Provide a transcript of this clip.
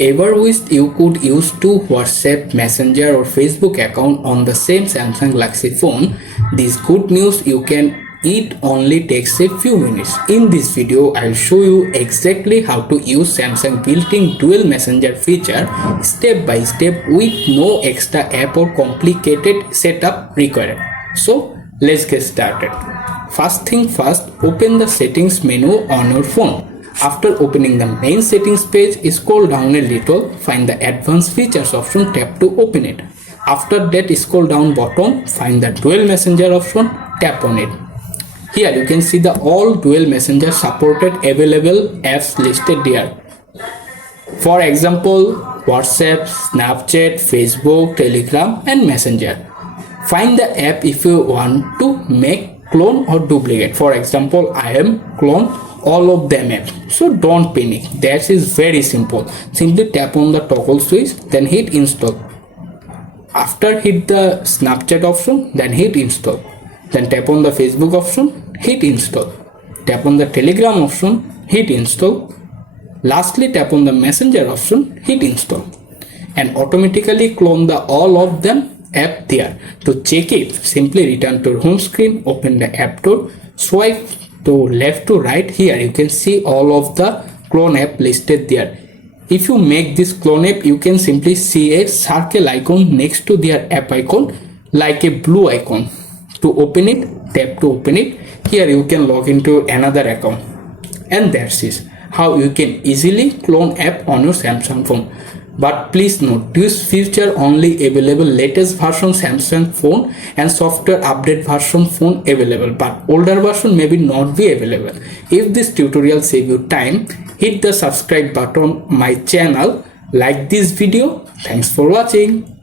Ever wished you could use two WhatsApp, Messenger or Facebook account on the same Samsung Galaxy phone? This good news, you can. It only takes a few minutes. In this video, I'll show you exactly how to use Samsung built-in dual messenger feature step by step with no extra app or complicated setup required. So let's get started. First thing first, open the settings menu on your phone. After opening the main settings page, scroll down a little, find the advanced features option, tap to open it. After that, scroll down bottom, find the dual messenger option, tap on it. Here you can see the all dual messenger supported available apps listed there. For example, WhatsApp, Snapchat, Facebook, Telegram and Messenger. Find the app if you want to make clone or duplicate. For example, I am clone all of them apps. So don't panic. That is very simple. Simply tap on the toggle switch, then hit install. After hit the Snapchat option, then hit install. Then tap on the Facebook option, hit install. Tap on the Telegram option, hit install. Lastly, tap on the Messenger option, hit install. And automatically clone the all of them app there. To check it, simply return to home screen, open the app door, swipe to left to right. Here you can see all of the clone app listed there. If you make this clone app, you can simply see a circle icon next to their app icon like a blue icon. To open it, tap to open it. Here you can log into another account. And that's it. How you can easily clone app on your Samsung phone. But please note, this feature only available latest version Samsung phone and software update version phone available, but older version maybe not be available. If this tutorial save you time, hit the subscribe button my channel, like this video. Thanks for watching.